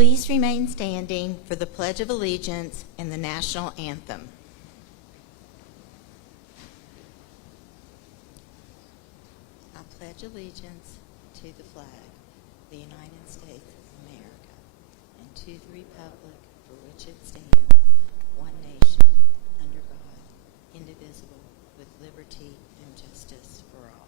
Please remain standing for the Pledge of Allegiance and the National Anthem. I pledge allegiance to the flag of the United States of America and to the republic for which it stands, one nation, under God, indivisible, with liberty and justice for all.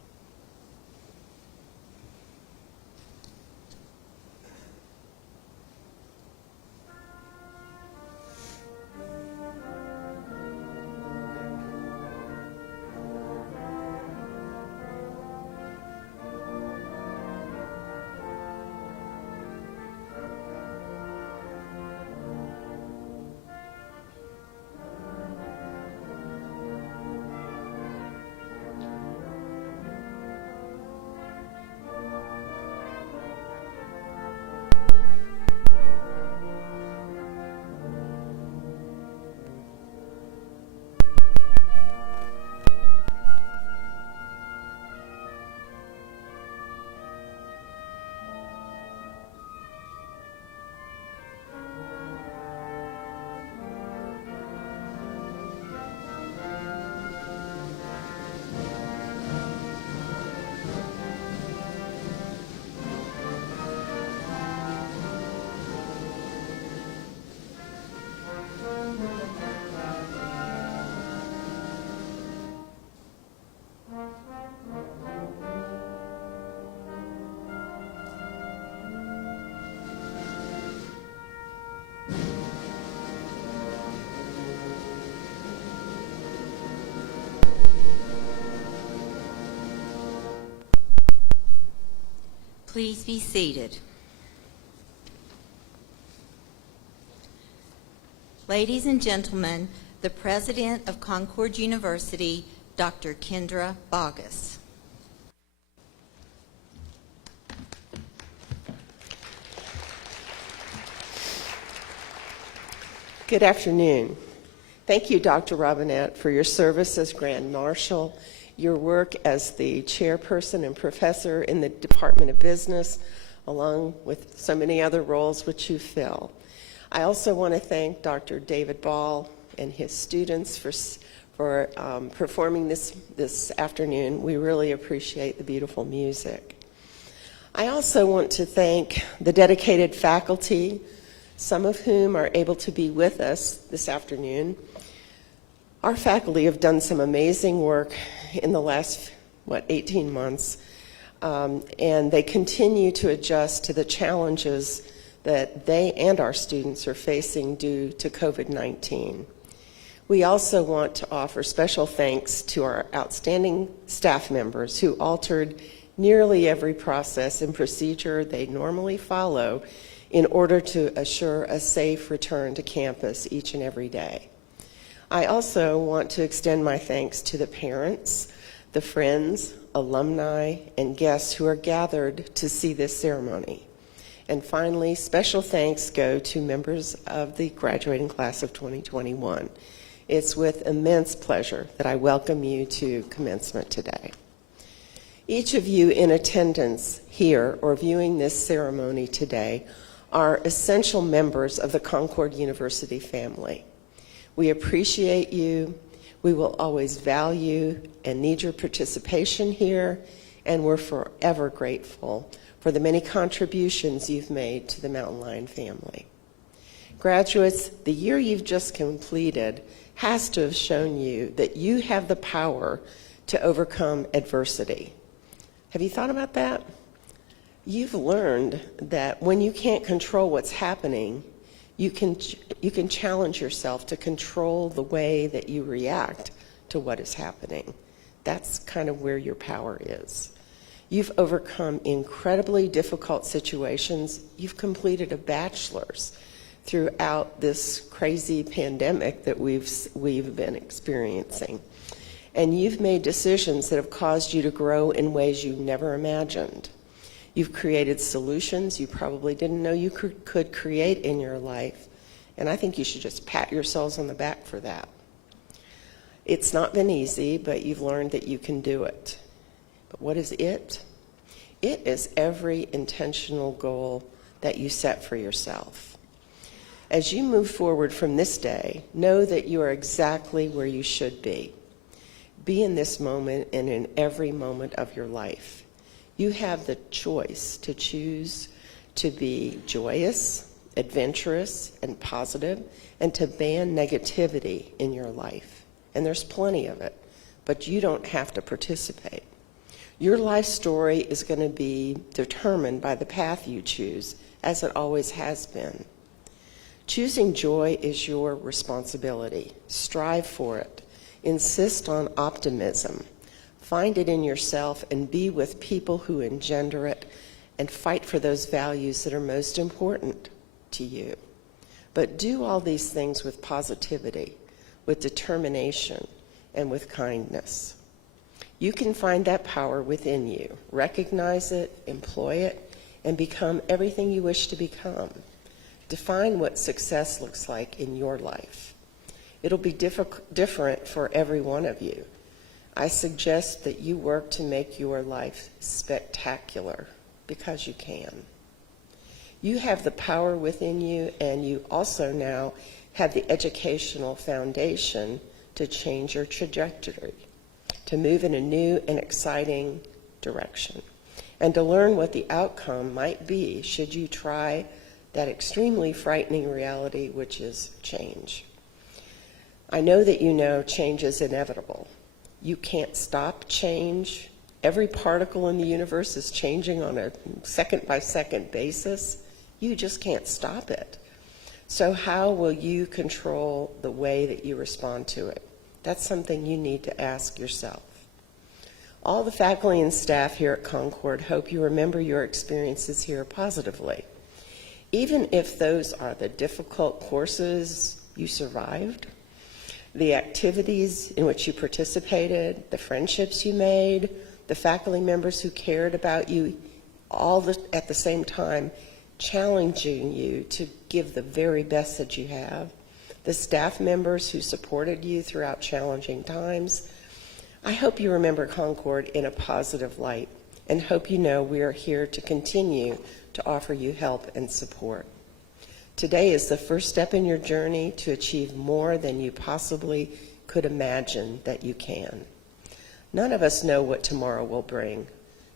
Please be seated. Ladies and gentlemen, the President of Concord University, Dr. Kendra Bogus. Good afternoon. Thank you, Dr. Robinette, for your service as Grand Marshal, your work as the chairperson and professor in the Department of Business, along with so many other roles which you fill. I also want to thank Dr. David Ball and his students for performing this afternoon. We really appreciate the beautiful music. I also want to thank the dedicated faculty, some of whom are able to be with us this afternoon. Our faculty have done some amazing work in the last, 18 months, and they continue to adjust to the challenges that they and our students are facing due to COVID-19. We also want to offer special thanks to our outstanding staff members who altered nearly every process and procedure they normally follow in order to assure a safe return to campus each and every day. I also want to extend my thanks to the parents, the friends, alumni, and guests who are gathered to see this ceremony. And finally, special thanks go to members of the graduating class of 2021. It's with immense pleasure that I welcome you to commencement today. Each of you in attendance here or viewing this ceremony today are essential members of the Concord University family. We appreciate you. We will always value and need your participation here, and we're forever grateful for the many contributions you've made to the Mountain Lion family. Graduates, the year you've just completed has to have shown you that you have the power to overcome adversity. Have you thought about that? You've learned that when you can't control what's happening, you can challenge yourself to control the way that you react to what is happening. That's kind of where your power is. You've overcome incredibly difficult situations. You've completed a bachelor's throughout this crazy pandemic that we've been experiencing. And you've made decisions that have caused you to grow in ways you never imagined. You've created solutions you probably didn't know you could create in your life, and I think you should just pat yourselves on the back for that. It's not been easy, but you've learned that you can do it. But what is it? It is every intentional goal that you set for yourself. As you move forward from this day, know that you are exactly where you should be. Be in this moment and in every moment of your life. You have the choice to choose to be joyous, adventurous, and positive, and to ban negativity in your life. And there's plenty of it, but you don't have to participate. Your life story is going to be determined by the path you choose, as it always has been. Choosing joy is your responsibility. Strive for it. Insist on optimism. Find it in yourself and be with people who engender it, and fight for those values that are most important to you. But do all these things with positivity, with determination, and with kindness. You can find that power within you. Recognize it, employ it, and become everything you wish to become. Define what success looks like in your life. It'll be different for every one of you. I suggest that you work to make your life spectacular, because you can. You have the power within you, and you also now have the educational foundation to change your trajectory, to move in a new and exciting direction, and to learn what the outcome might be should you try that extremely frightening reality, which is change. I know that you know change is inevitable. You can't stop change. Every particle in the universe is changing on a second-by-second basis. You just can't stop it. So how will you control the way that you respond to it? That's something you need to ask yourself. All the faculty and staff here at Concord hope you remember your experiences here positively. Even if those are the difficult courses you survived, the activities in which you participated, the friendships you made, the faculty members who cared about you, at the same time challenging you to give the very best that you have, the staff members who supported you throughout challenging times. I hope you remember Concord in a positive light, and hope you know we are here to continue to offer you help and support. Today is the first step in your journey to achieve more than you possibly could imagine that you can. None of us know what tomorrow will bring,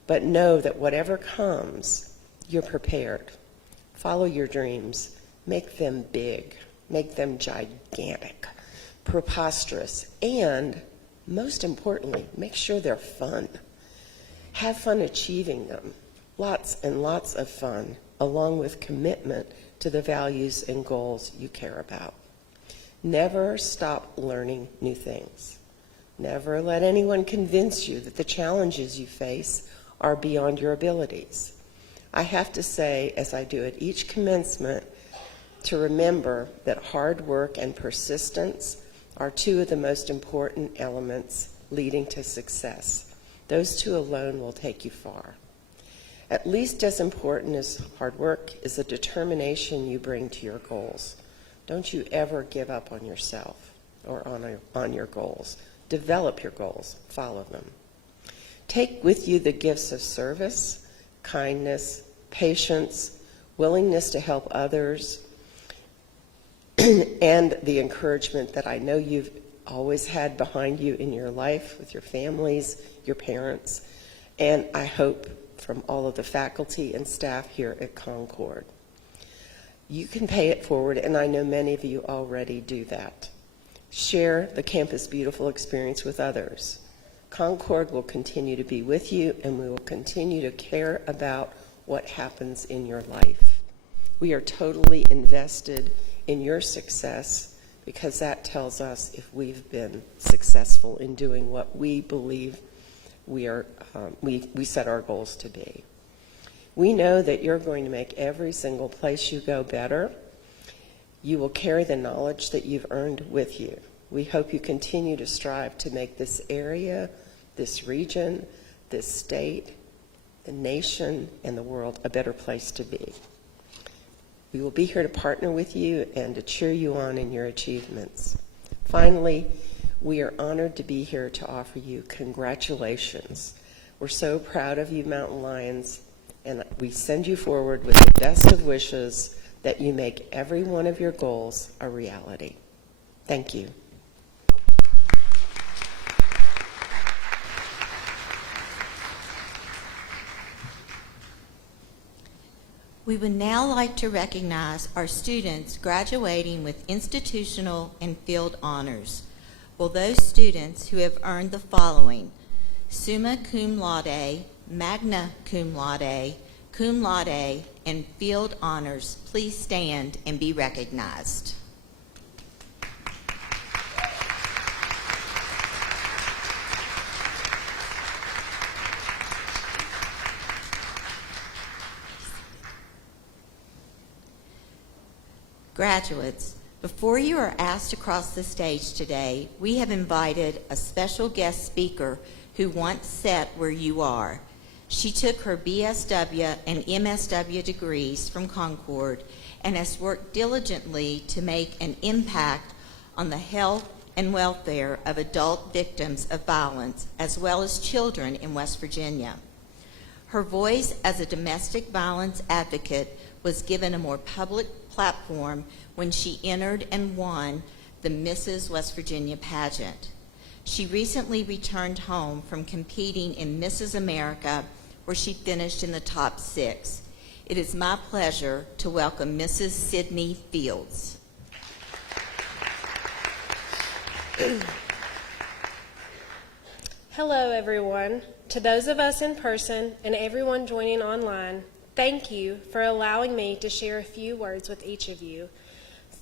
but know that whatever comes, you're prepared. Follow your dreams. Make them big. Make them gigantic, preposterous, and most importantly, make sure they're fun. Have fun achieving them. Lots and lots of fun, along with commitment to the values and goals you care about. Never stop learning new things. Never let anyone convince you that the challenges you face are beyond your abilities. I have to say, as I do at each commencement, to remember that hard work and persistence are two of the most important elements leading to success. Those two alone will take you far. At least as important as hard work is the determination you bring to your goals. Don't you ever give up on yourself or on your goals. Develop your goals. Follow them. Take with you the gifts of service, kindness, patience, willingness to help others, and the encouragement that I know you've always had behind you in your life with your families, your parents, and I hope from all of the faculty and staff here at Concord. You can pay it forward, and I know many of you already do that. Share the Campus Beautiful experience with others. Concord will continue to be with you, and we will continue to care about what happens in your life. We are totally invested in your success, because that tells us if we've been successful in doing what we believe we set our goals to be. We know that you're going to make every single place you go better. You will carry the knowledge that you've earned with you. We hope you continue to strive to make this area, this region, this state, the nation, and the world a better place to be. We will be here to partner with you and to cheer you on in your achievements. Finally, we are honored to be here to offer you congratulations. We're so proud of you, Mountain Lions, and we send you forward with the best of wishes that you make every one of your goals a reality. Thank you. We would now like to recognize our students graduating with institutional and field honors. Will those students who have earned the following: summa cum laude, magna cum laude, and field honors, please stand and be recognized. Graduates, before you are asked to cross the stage today, we have invited a special guest speaker who once sat where you are. She took her BSW and MSW degrees from Concord and has worked diligently to make an impact on the health and welfare of adult victims of violence, as well as children in West Virginia. Her voice as a domestic violence advocate was given a more public platform when she entered and won the Mrs. West Virginia pageant. She recently returned home from competing in Mrs. America, where she finished in the top 6. It is my pleasure to welcome Mrs. Sydney Fields. Hello, everyone. To those of us in person and everyone joining online, thank you for allowing me to share a few words with each of you.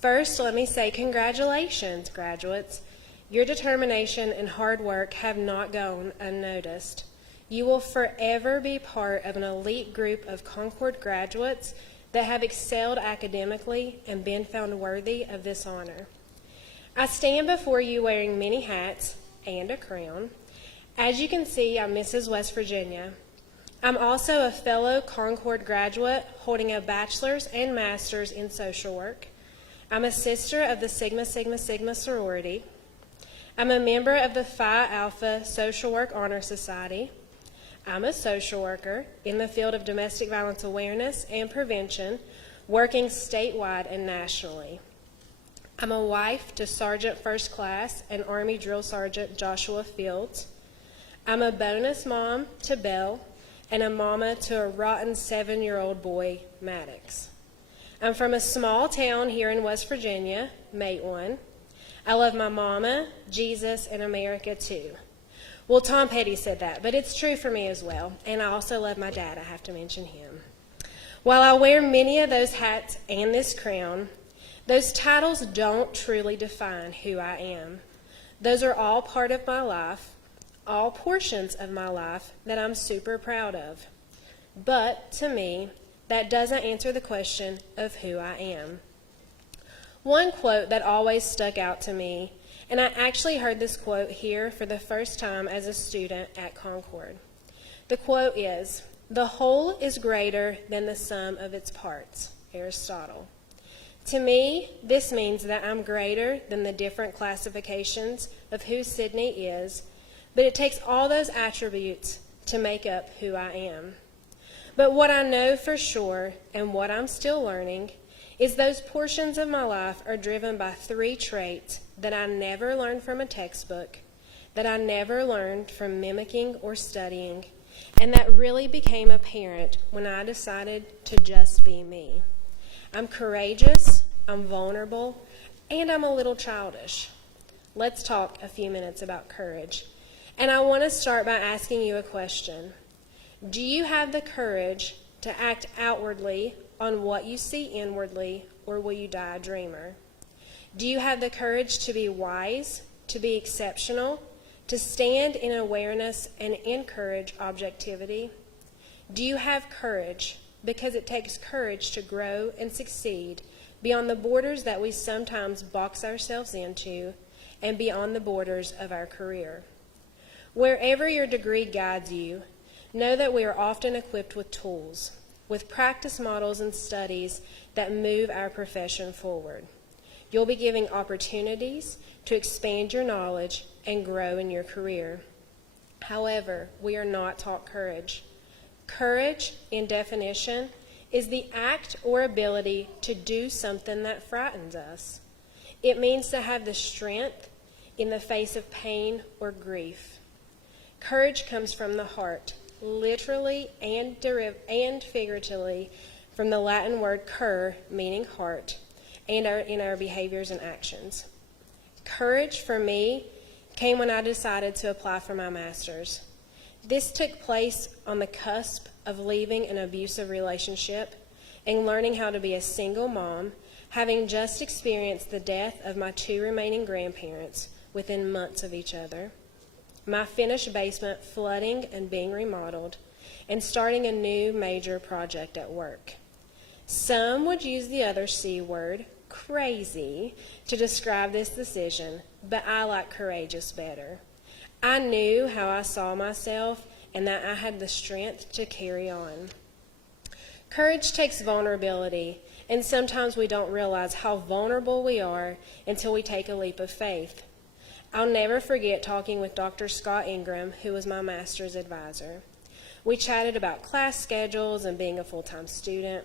First, let me say congratulations, graduates. Your determination and hard work have not gone unnoticed. You will forever be part of an elite group of Concord graduates that have excelled academically and been found worthy of this honor. I stand before you wearing many hats and a crown. As you can see, I'm Mrs. West Virginia. I'm also a fellow Concord graduate holding a bachelor's and master's in social work. I'm a sister of the Sigma Sigma Sigma sorority. I'm a member of the Phi Alpha Social Work Honor Society. I'm a social worker in the field of domestic violence awareness and prevention, working statewide and nationally. I'm a wife to Sergeant First Class and Army Drill Sergeant Joshua Fields. I'm a bonus mom to Belle and a mama to a rotten 7-year-old boy, Maddox. I'm from a small town here in West Virginia, Matewan. I love my mama, Jesus, and America too. Well, Tom Petty said that, but it's true for me as well. And I also love my dad, I have to mention him. While I wear many of those hats and this crown, those titles don't truly define who I am. Those are all part of my life, all portions of my life that I'm super proud of. But to me, that doesn't answer the question of who I am. One quote that always stuck out to me, and I actually heard this quote here for the first time as a student at Concord. The quote is, "The whole is greater than the sum of its parts," Aristotle. To me, this means that I'm greater than the different classifications of who Sydney is, but it takes all those attributes to make up who I am. But what I know for sure, and what I'm still learning, is those portions of my life are driven by 3 traits that I never learned from a textbook, that I never learned from mimicking or studying, and that really became apparent when I decided to just be me. I'm courageous, I'm vulnerable, and I'm a little childish. Let's talk a few minutes about courage. And I want to start by asking you a question. Do you have the courage to act outwardly on what you see inwardly, or will you die a dreamer? Do you have the courage to be wise, to be exceptional, to stand in awareness and encourage objectivity? Do you have courage? Because it takes courage to grow and succeed beyond the borders that we sometimes box ourselves into and beyond the borders of our career. Wherever your degree guides you, know that we are often equipped with tools, with practice models and studies that move our profession forward. You'll be given opportunities to expand your knowledge and grow in your career. However, we are not taught courage. Courage, in definition, is the act or ability to do something that frightens us. It means to have the strength in the face of pain or grief. Courage comes from the heart, literally and figuratively, from the Latin word cur, meaning heart, and in our behaviors and actions. Courage, for me, came when I decided to apply for my master's. This took place on the cusp of leaving an abusive relationship and learning how to be a single mom, having just experienced the death of my 2 remaining grandparents within months of each other, my finished basement flooding and being remodeled, and starting a new major project at work. Some would use the other C word, crazy, to describe this decision, but I like courageous better. I knew how I saw myself and that I had the strength to carry on. Courage takes vulnerability, and sometimes we don't realize how vulnerable we are until we take a leap of faith. I'll never forget talking with Dr. Scott Ingram, who was my master's advisor. We chatted about class schedules and being a full-time student.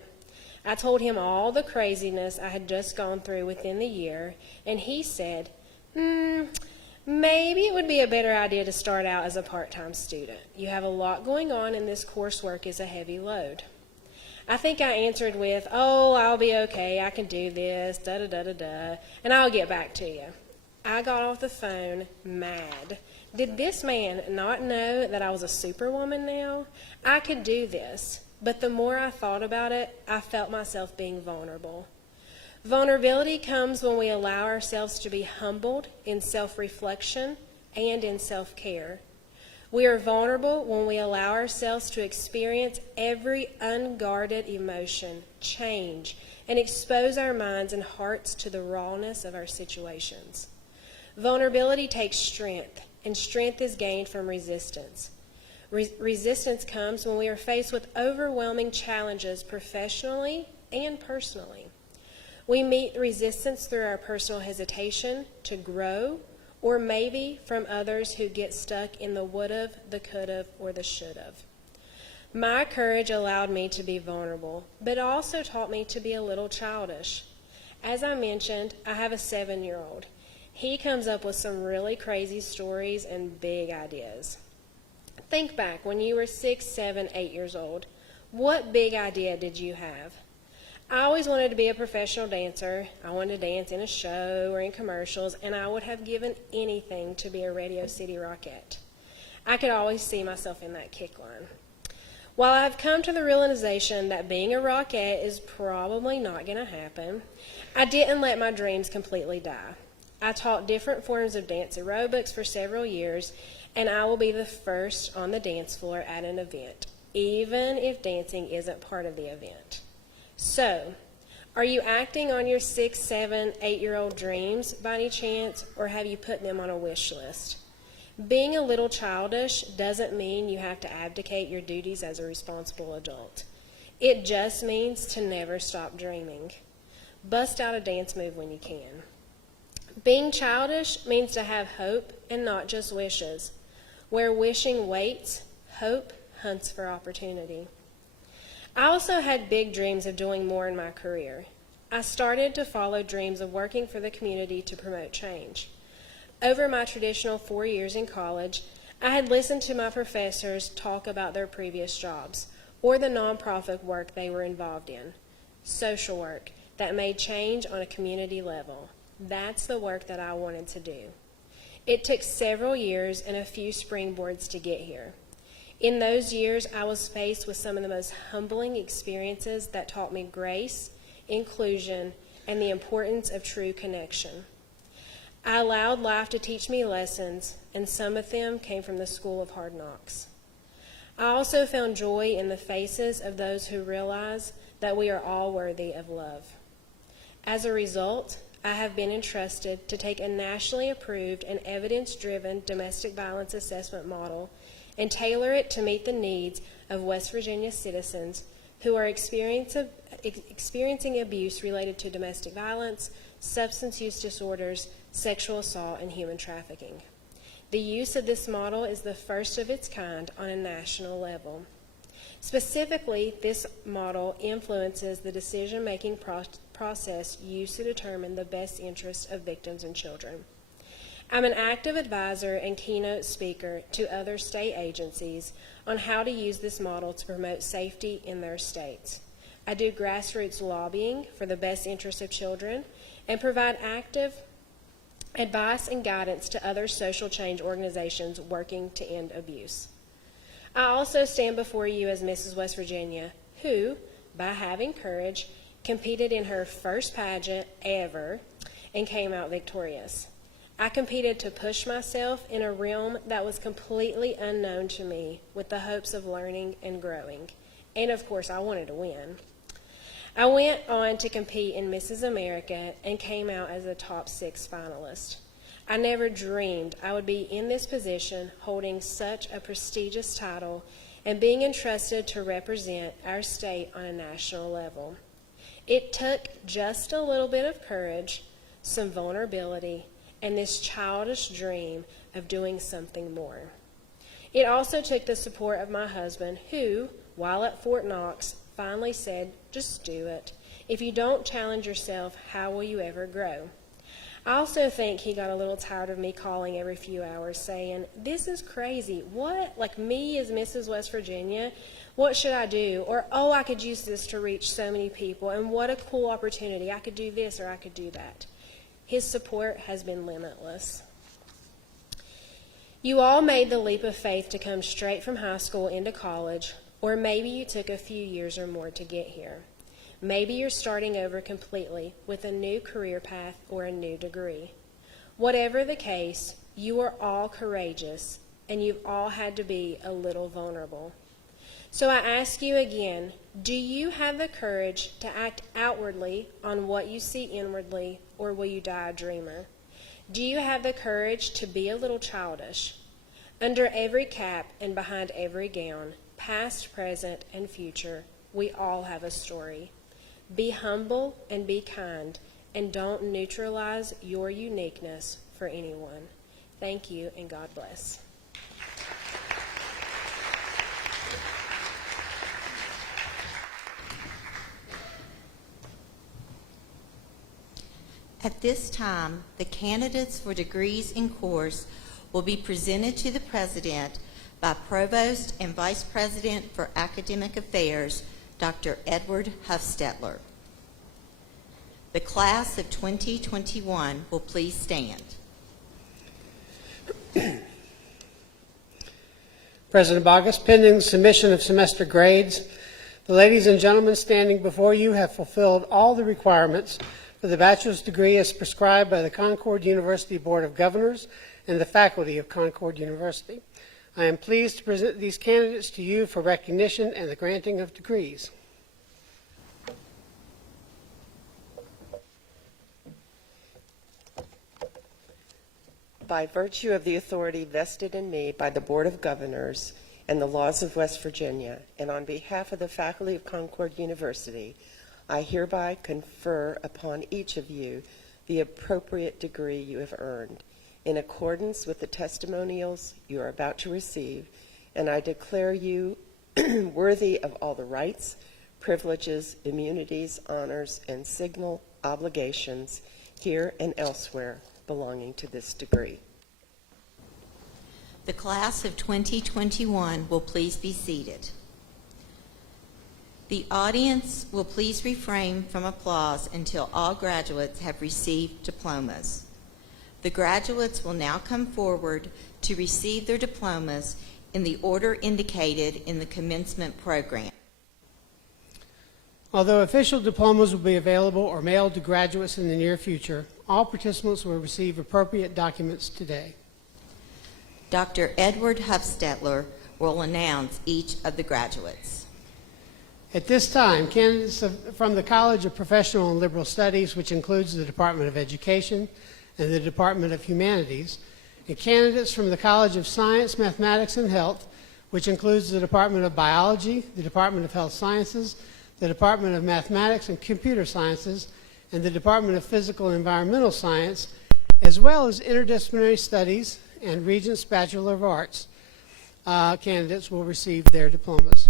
I told him all the craziness I had just gone through within the year, and he said, maybe it would be a better idea to start out as a part-time student. You have a lot going on, and this coursework is a heavy load. I think I answered with, oh, I'll be okay, I can do this, da-da-da-da-da, and I'll get back to you. I got off the phone mad. Did this man not know that I was a superwoman now? I could do this, but the more I thought about it, I felt myself being vulnerable. Vulnerability comes when we allow ourselves to be humbled in self-reflection and in self-care. We are vulnerable when we allow ourselves to experience every unguarded emotion, change, and expose our minds and hearts to the rawness of our situations. Vulnerability takes strength, and strength is gained from resistance. Resistance comes when we are faced with overwhelming challenges professionally and personally. We meet resistance through our personal hesitation to grow, or maybe from others who get stuck in the would've, the could've, or the should've. My courage allowed me to be vulnerable, but also taught me to be a little childish. As I mentioned, I have a 7-year-old. He comes up with some really crazy stories and big ideas. Think back when you were 6, 7, 8 years old. What big idea did you have? I always wanted to be a professional dancer. I wanted to dance in a show or in commercials, and I would have given anything to be a Radio City Rockette. I could always see myself in that kick line. While I've come to the realization that being a Rockette is probably not going to happen, I didn't let my dreams completely die. I taught different forms of dance aerobics for several years, and I will be the first on the dance floor at an event, even if dancing isn't part of the event. So, are you acting on your 6, 7, 8-year-old dreams by any chance, or have you put them on a wish list? Being a little childish doesn't mean you have to abdicate your duties as a responsible adult. It just means to never stop dreaming. Bust out a dance move when you can. Being childish means to have hope and not just wishes. Where wishing waits, hope hunts for opportunity. I also had big dreams of doing more in my career. I started to follow dreams of working for the community to promote change. Over my traditional 4 years in college, I had listened to my professors talk about their previous jobs or the nonprofit work they were involved in. Social work that made change on a community level. That's the work that I wanted to do. It took several years and a few springboards to get here. In those years, I was faced with some of the most humbling experiences that taught me grace, inclusion, and the importance of true connection. I allowed life to teach me lessons, and some of them came from the school of hard knocks. I also found joy in the faces of those who realize that we are all worthy of love. As a result, I have been entrusted to take a nationally approved and evidence-driven domestic violence assessment model and tailor it to meet the needs of West Virginia citizens who are experiencing abuse related to domestic violence, substance use disorders, sexual assault, and human trafficking. The use of this model is the first of its kind on a national level. Specifically, this model influences the decision-making process used to determine the best interests of victims and children. I'm an active advisor and keynote speaker to other state agencies on how to use this model to promote safety in their states. I do grassroots lobbying for the best interests of children and provide active advice and guidance to other social change organizations working to end abuse. I also stand before you as Mrs. West Virginia, who, by having courage, competed in her first pageant ever and came out victorious. I competed to push myself in a realm that was completely unknown to me with the hopes of learning and growing. And of course, I wanted to win. I went on to compete in Mrs. America and came out as a top 6 finalist. I never dreamed I would be in this position holding such a prestigious title and being entrusted to represent our state on a national level. It took just a little bit of courage, some vulnerability, and this childish dream of doing something more. It also took the support of my husband, who, while at Fort Knox, finally said, just do it. If you don't challenge yourself, how will you ever grow? I also think he got a little tired of me calling every few hours saying, this is crazy. What? Like me as Mrs. West Virginia? What should I do? Or, oh, I could use this to reach so many people, and what a cool opportunity. I could do this or I could do that. His support has been limitless. You all made the leap of faith to come straight from high school into college, or maybe you took a few years or more to get here. Maybe you're starting over completely with a new career path or a new degree. Whatever the case, you are all courageous, and you've all had to be a little vulnerable. So I ask you again, do you have the courage to act outwardly on what you see inwardly, or will you die a dreamer? Do you have the courage to be a little childish? Under every cap and behind every gown, past, present, and future, we all have a story. Be humble and be kind, and don't neutralize your uniqueness for anyone. Thank you, and God bless. At this time, the candidates for degrees in course will be presented to the President by Provost and Vice President for Academic Affairs, Dr. Edward Huffstetler. The class of 2021 will please stand. President Boggess, pending the submission of semester grades, the ladies and gentlemen standing before you have fulfilled all the requirements for the bachelor's degree as prescribed by the Concord University Board of Governors and the faculty of Concord University. I am pleased to present these candidates to you for recognition and the granting of degrees. By virtue of the authority vested in me by the Board of Governors and the laws of West Virginia, and on behalf of the faculty of Concord University, I hereby confer upon each of you the appropriate degree you have earned, in accordance with the testimonials you are about to receive, and I declare you worthy of all the rights, privileges, immunities, honors, and signal obligations here and elsewhere belonging to this degree. The class of 2021 will please be seated. The audience will please refrain from applause until all graduates have received diplomas. The graduates will now come forward to receive their diplomas in the order indicated in the commencement program. Although official diplomas will be available or mailed to graduates in the near future, all participants will receive appropriate documents today. Dr. Edward Huffstetler will announce each of the graduates. At this time, candidates from the College of Professional and Liberal Studies, which includes the Department of Education and the Department of Humanities, and candidates from the College of Science, Mathematics, and Health, which includes the Department of Biology, the Department of Health Sciences, the Department of Mathematics and Computer Sciences, and the Department of Physical and Environmental Science, as well as Interdisciplinary Studies and Regents Bachelor of Arts candidates will receive their diplomas.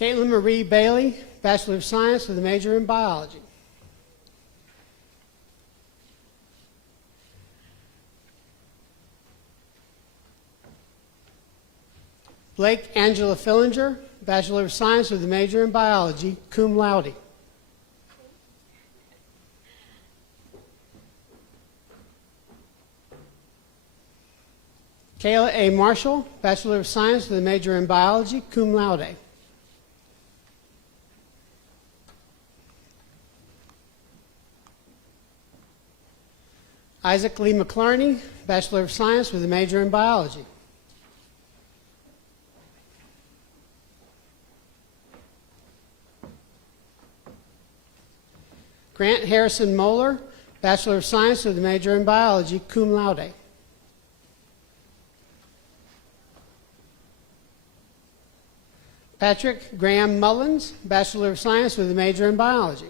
Caitlin Marie Bailey, Bachelor of Science with a major in biology. Blake Angela Fillinger, Bachelor of Science with a major in biology, cum laude. Kayla A. Marshall, Bachelor of Science with a major in biology, cum laude. Isaac Lee McClarney, Bachelor of Science with a major in biology. Grant Harrison Moeller, Bachelor of Science with a major in biology, cum laude. Patrick Graham Mullins, Bachelor of Science with a major in biology.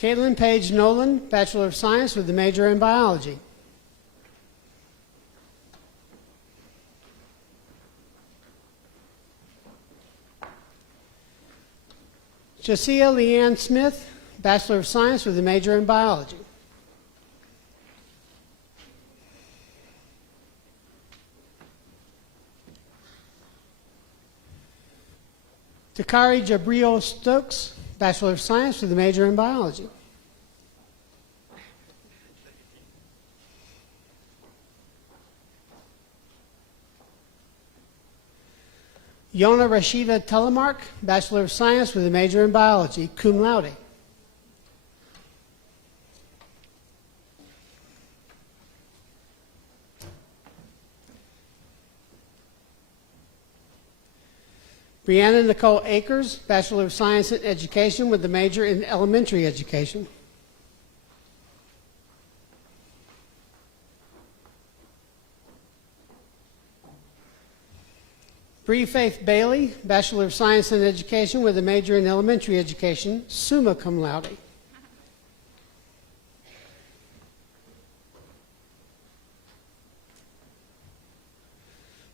Caitlin Page Nolan, Bachelor of Science with a major in biology. Josiah Leanne Smith, Bachelor of Science with a major in biology. Takari Jabril Stokes, Bachelor of Science with a major in biology. Yona Rashida Telemark, Bachelor of Science with a major in biology, cum laude. Brianna Nicole Akers, Bachelor of Science in Education with a major in elementary education. Bree Faith Bailey, Bachelor of Science in Education with a major in elementary education, summa cum laude.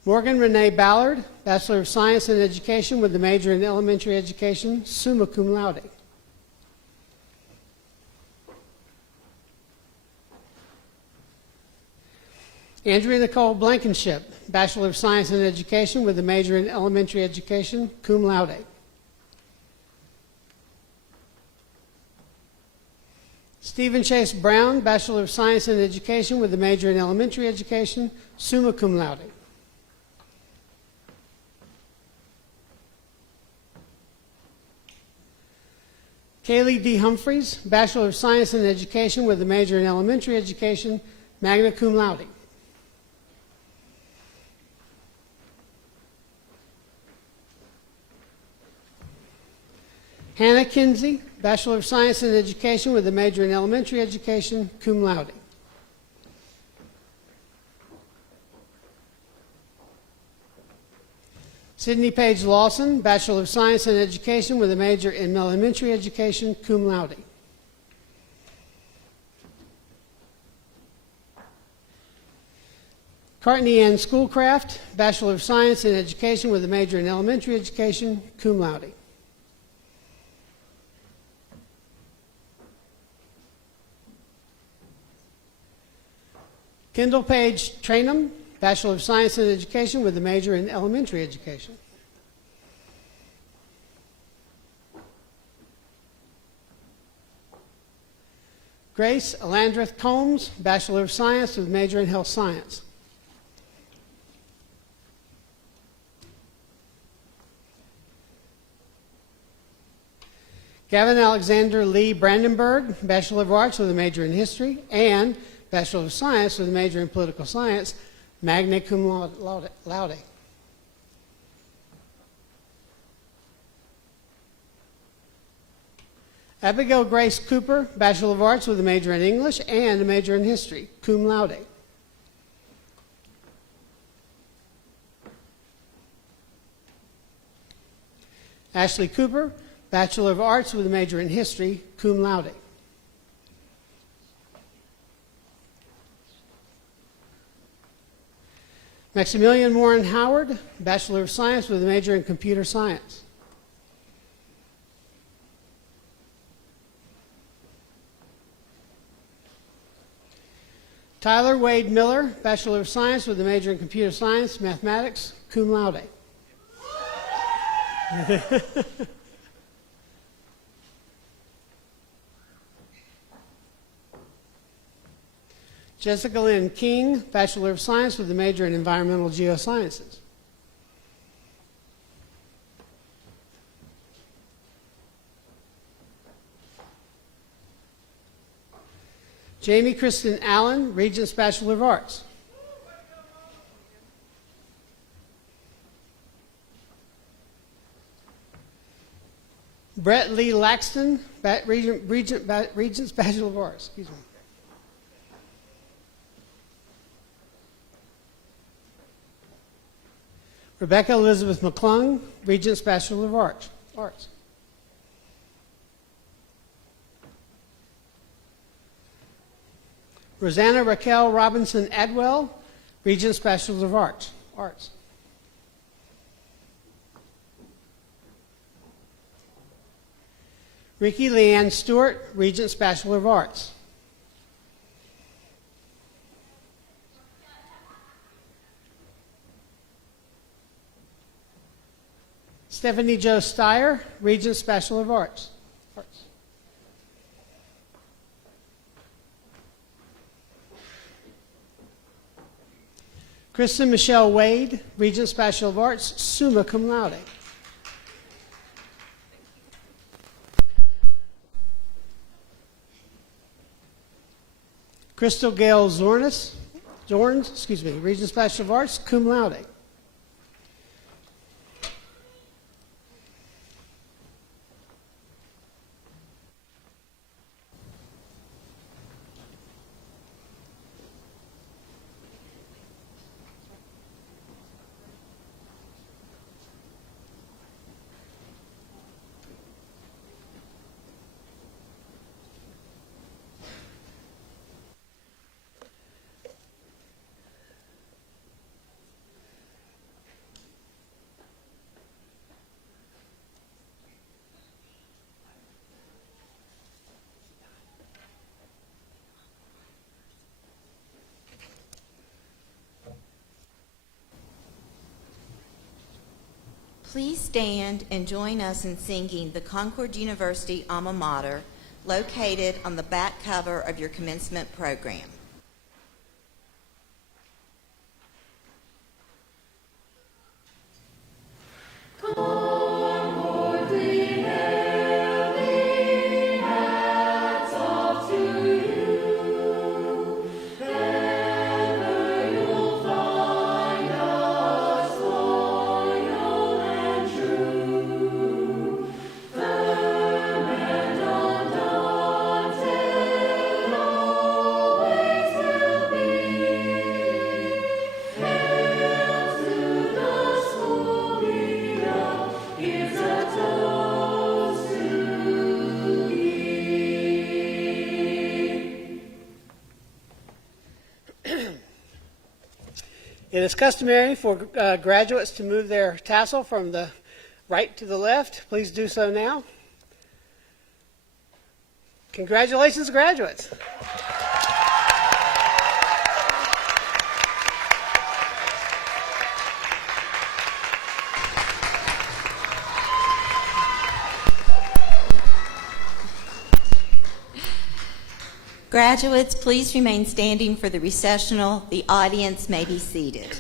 Morgan Renee Ballard, Bachelor of Science in Education with a major in elementary education, summa cum laude. Andrea Nicole Blankenship, Bachelor of Science in Education with a major in elementary education, cum laude. Stephen Chase Brown, Bachelor of Science in Education with a major in elementary education, summa cum laude. Kaylee D. Humphreys, Bachelor of Science in Education with a major in elementary education, magna cum laude. Hannah Kinsey, Bachelor of Science in Education with a major in elementary education, cum laude. Sydney Page Lawson, Bachelor of Science in Education with a major in elementary education, cum laude. Courtney Ann Schoolcraft, Bachelor of Science in Education with a major in elementary education, cum laude. Kendall Page Trainum, Bachelor of Science in Education with a major in elementary education. Grace Alandreth Combs, Bachelor of Science with a major in health science. Gavin Alexander Lee Brandenburg, Bachelor of Arts with a major in history, and Bachelor of Science with a major in political science, magna cum laude. Abigail Grace Cooper, Bachelor of Arts with a major in English and a major in history, cum laude. Ashley Cooper, Bachelor of Arts with a major in history, cum laude. Maximilian Warren Howard, Bachelor of Science with a major in Computer Science. Tyler Wade Miller, Bachelor of Science with a major in Computer Science, Mathematics, cum laude. Jessica Lynn King, Bachelor of Science with a major in Environmental Geosciences. Jamie Kristen Allen, Regents Bachelor of Arts. Brett Lee Laxton, Regents Bachelor of Arts. Excuse me. Rebecca Elizabeth McClung, Regents Bachelor of Arts. Rosanna Raquel Robinson Adwell, Regents Bachelor of Arts. Ricky Leanne Stewart, Regents Bachelor of Arts. Stephanie Jo Steyer, Regents Bachelor of Arts. Kristen Michelle Wade, Regents Bachelor of Arts, summa cum laude. Crystal Gail Zorns, Regents Bachelor of Arts, cum laude. Please stand and join us in singing the Concord University alma mater, located on the back cover of your commencement program. It is customary for graduates to move their tassel from the right to the left. Please do so now. Congratulations, graduates. Graduates, please remain standing for the recessional. The audience may be seated.